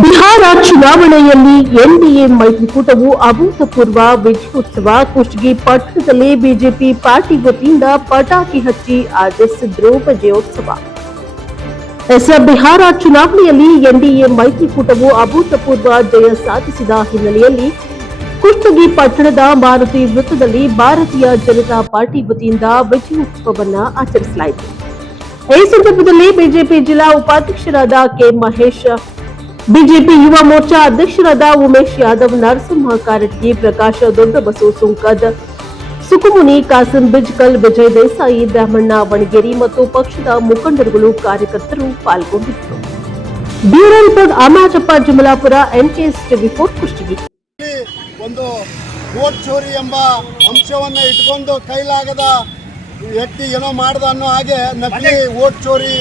ಬಿಹಾರ ಚುನಾವಣೆಯಲ್ಲಿ ಎನ್ಡಿಎ ಮೈತ್ರಿಕೂಟವು ಅಭೂತಪೂರ್ವ ವಿಜಯೋತ್ಸವ. ಕುಷ್ಟಗಿ ಪಟ್ಟಣದಲ್ಲಿ ಬಿಜೆಪಿ ಪಾರ್ಟಿ ವತಿಯಿಂದ ಪಟಾಕಿ ಹಚ್ಚಿ ಆಚರಿಸಿದ್ರು ವಿಜಯೋತ್ಸವ. ಬಿಹಾರ ಚುನಾವಣೆಯಲ್ಲಿ ಎನ್ಡಿಎ ಮೈತ್ರಿಕೂಟವು ಅಭೂತಪೂರ್ವ ಜಯ ಸಾಧಿಸಿದ ಹಿನ್ನೆಲೆಯಲ್ಲಿ ಕುಷ್ಟಗಿ ಪಟ್ಟಣದ ಮಾರುತಿ ವೃತ್ತದಲ್ಲಿ ಭಾರತೀಯ ಜನತಾ ಪಾರ್ಟಿ ವತಿಯಿಂದ ವಿಜಯೋತ್ಸವವನ್ನು ಆಚರಿಸಲಾಯಿತು. ಈ ಸಂದರ್ಭದಲ್ಲಿ ಬಿಜೆಪಿ ಜಿಲ್ಲಾ ಉಪಾಧ್ಯಕ್ಷರಾದ ಕೆ ಮಹೇಶ್, ಬಿಜೆಪಿ ಯುವ ಮೋರ್ಚಾ ಅಧ್ಯಕ್ಷರಾದ ಉಮೇಶ್ ಯಾದವ್, ನರಸಿಂಹ ಕಾರಟಗಿ, ಪ್ರಕಾಶ ದೊಡ್ಡಬಸು ಸುಂಕದ್, ಸುಕುಮುನಿ, ಕಾಸಿಂ ಬಿಜ್ಕಲ್, ವಿಜಯ್ ದೇಸಾಯಿ, ಬ್ರಹ್ಮಣ್ಣ ವಣಗೇರಿ ಮತ್ತು ಪಕ್ಷದ ಮುಖಂಡರುಗಳು, ಕಾರ್ಯಕರ್ತರು ಪಾಲ್ಗೊಂಡಿದ್ದರು. Bureau report Amajappa Jamalapura, NKS ಟಿವಿ4 ಕುಷ್ಟಗಿ. ಒಂದು ವೋಟ್ ಚೋರಿ ಎಂಬ ಅಂಶವನ್ನು ಇಟ್ಕೊಂಡು ಕೈಲಾಗದ ವ್ಯಕ್ತಿ ಏನೋ ಮಾಡ್ದ ಅನ್ನೋ ಹಾಗೆ ನಕಲಿ ವೋಟ್ ಚೋರಿ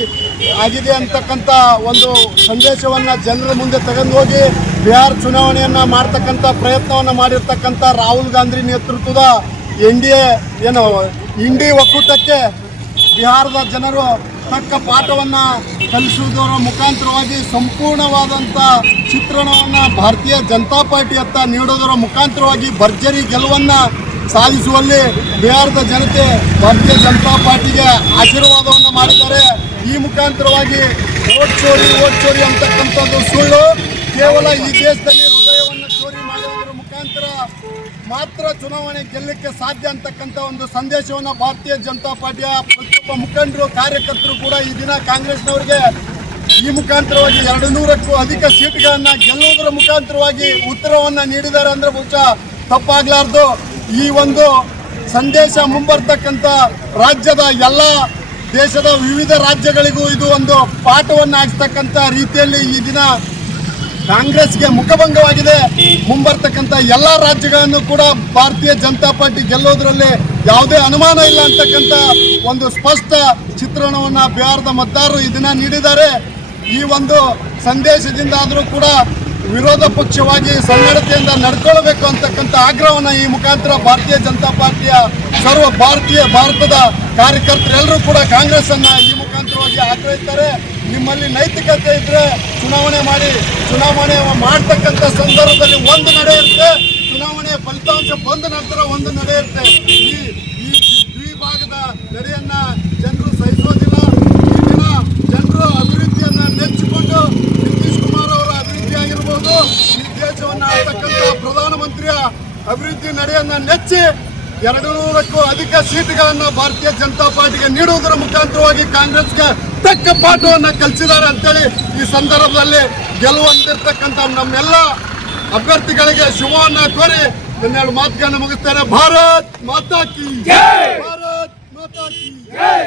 ಆಗಿದೆ ಅಂತಕ್ಕಂಥ ಒಂದು ಸಂದೇಶವನ್ನು ಜನರ ಮುಂದೆ ತಗೊಂಡು ಹೋಗಿ ಬಿಹಾರ ಚುನಾವಣೆಯನ್ನು ಮಾಡ್ತಕ್ಕಂಥ ಪ್ರಯತ್ನವನ್ನು ಮಾಡಿರ್ತಕ್ಕಂಥ ರಾಹುಲ್ ಗಾಂಧಿ ನೇತೃತ್ವದ ಇಂಡಿ ಒಕ್ಕೂಟಕ್ಕೆ ಬಿಹಾರದ ಜನರು ತಕ್ಕ ಪಾಠವನ್ನು ಕಲಿಸುವುದರ ಮುಖಾಂತರವಾಗಿ ಸಂಪೂರ್ಣವಾದಂಥ ಚಿತ್ರಣವನ್ನು ಭಾರತೀಯ ಜನತಾ ಪಾರ್ಟಿಯತ್ತ ನೀಡೋದರ ಮುಖಾಂತರವಾಗಿ ಭರ್ಜರಿ ಗೆಲುವನ್ನು ಸಾಧಿಸುವಲ್ಲಿ ಬಿಹಾರದ ಜನತೆ ಭಾರತೀಯ ಜನತಾ ಪಾರ್ಟಿಗೆ ಆಶೀರ್ವಾದವನ್ನು ಮಾಡಿದ್ದಾರೆ. ಈ ಮುಖಾಂತರವಾಗಿ ವೋಟ್ ಚೋರಿ ಅಂತಕ್ಕಂಥದ್ದು ಸುಳ್ಳು. ಕೇವಲ ಈ ದೇಶದಲ್ಲಿ ಹೃದಯವನ್ನು ಚೋರಿ ಮಾಡುವುದರ ಮುಖಾಂತರ ಮಾತ್ರ ಚುನಾವಣೆ ಗೆಲ್ಲಕ್ಕೆ ಸಾಧ್ಯ ಅಂತಕ್ಕಂಥ ಒಂದು ಸಂದೇಶವನ್ನು ಭಾರತೀಯ ಜನತಾ ಪಾರ್ಟಿಯ ಪ್ರತಿಯೊಬ್ಬ ಮುಖಂಡರು, ಕಾರ್ಯಕರ್ತರು ಕೂಡ ಈ ದಿನ ಕಾಂಗ್ರೆಸ್ನವರಿಗೆ ಈ ಮುಖಾಂತರವಾಗಿ 200ಕ್ಕೂ ಅಧಿಕ ಸೀಟ್ಗಳನ್ನು ಗೆಲ್ಲುವುದರ ಮುಖಾಂತರವಾಗಿ ಉತ್ತರವನ್ನು ನೀಡಿದ್ದಾರೆ ಅಂದರೆ ಬಹುಶಃ ತಪ್ಪಾಗಲಾರ್ದು. ಈ ಒಂದು ಸಂದೇಶ ಮುಂಬರ್ತಕ್ಕಂಥ ರಾಜ್ಯದ ಎಲ್ಲ ದೇಶದ ವಿವಿಧ ರಾಜ್ಯಗಳಿಗೂ ಇದು ಒಂದು ಪಾಠವನ್ನು ಹಾಕಿಸ್ತಕ್ಕಂಥ ರೀತಿಯಲ್ಲಿ ಈ ದಿನ ಕಾಂಗ್ರೆಸ್ಗೆ ಮುಖಭಂಗವಾಗಿದೆ. ಮುಂಬರ್ತಕ್ಕಂಥ ಎಲ್ಲ ರಾಜ್ಯಗಳನ್ನು ಕೂಡ ಭಾರತೀಯ ಜನತಾ ಪಾರ್ಟಿ ಗೆಲ್ಲೋದ್ರಲ್ಲಿ ಯಾವುದೇ ಅನುಮಾನ ಇಲ್ಲ ಅಂತಕ್ಕಂಥ ಒಂದು ಸ್ಪಷ್ಟ ಚಿತ್ರಣವನ್ನು ಬಿಹಾರದ ಮತದಾರರು ಈ ದಿನ ನೀಡಿದ್ದಾರೆ. ಈ ಒಂದು ಸಂದೇಶದಿಂದ ಆದರೂ ಕೂಡ ವಿರೋಧ ಪಕ್ಷವಾಗಿ ಸನ್ನಡತೆಯಿಂದ ನಡ್ಕೊಳ್ಬೇಕು ಅಂತಕ್ಕಂಥ ಆಗ್ರಹವನ್ನು ಈ ಮುಖಾಂತರ ಭಾರತೀಯ ಜನತಾ ಪಾರ್ಟಿಯ ಭಾರತದ ಕಾರ್ಯಕರ್ತರೆಲ್ಲರೂ ಕೂಡ ಕಾಂಗ್ರೆಸ್ ಅನ್ನು ಈ ಮುಖಾಂತರವಾಗಿ ಆಗ್ರಹಿಸ್ತಾರೆ. ನಿಮ್ಮಲ್ಲಿ ನೈತಿಕತೆ ಇದ್ರೆ ಚುನಾವಣೆ ಮಾಡ್ತಕ್ಕಂಥ ಸಂದರ್ಭದಲ್ಲಿ ಒಂದು ನಡೆಯುತ್ತೆ, ಚುನಾವಣೆ ಫಲಿತಾಂಶ ಬಂದ ನಂತರ ಒಂದು ನಡೆಯುತ್ತೆ. ಈ ದ್ವಿಭಾಗದ ನಡೆಯನ್ನ ಜನರು ಸಹಿಸೋದಿಲ್ಲ. ಈ ದಿನ ಜನರು ಅಭಿವೃದ್ಧಿಯನ್ನ ನೆಚ್ಚಿಕೊಂಡು ನಿತೀಶ್ ಕುಮಾರ್ ಅವರ ಅಭಿವೃದ್ಧಿ ಆಗಿರ್ಬೋದು, ಈ ದೇಶವನ್ನು ಆಳ್ತಕ್ಕಂಥ ಪ್ರಧಾನಮಂತ್ರಿಯ ಅಭಿವೃದ್ಧಿ ನಡೆಯನ್ನ ನೆಚ್ಚಿ 200ಕ್ಕೂ ಅಧಿಕ ಸೀಟುಗಳನ್ನು ಭಾರತೀಯ ಜನತಾ ಪಾರ್ಟಿಗೆ ನೀಡುವುದರ ಮುಖಾಂತರವಾಗಿ ಕಾಂಗ್ರೆಸ್ಗೆ ತಕ್ಕ ಪಾಠವನ್ನು ಕಲಿಸಿದ್ದಾರೆ ಅಂತೇಳಿ ಈ ಸಂದರ್ಭದಲ್ಲಿ ಗೆಲುವಂತಿರ್ತಕ್ಕಂಥ ನಮ್ಮೆಲ್ಲ ಅಭ್ಯರ್ಥಿಗಳಿಗೆ ಶುಭವನ್ನು ಕೋರಿ ಇನ್ನೆರಡು ಮಾತುಗಳನ್ನು ಮುಗಿಸ್ತೇನೆ. ಭಾರತ್ ಮಾತಾ ಕಿ ಜೈ. ಭಾರತ್ ಮಾತಾ ಕಿ ಜೈ.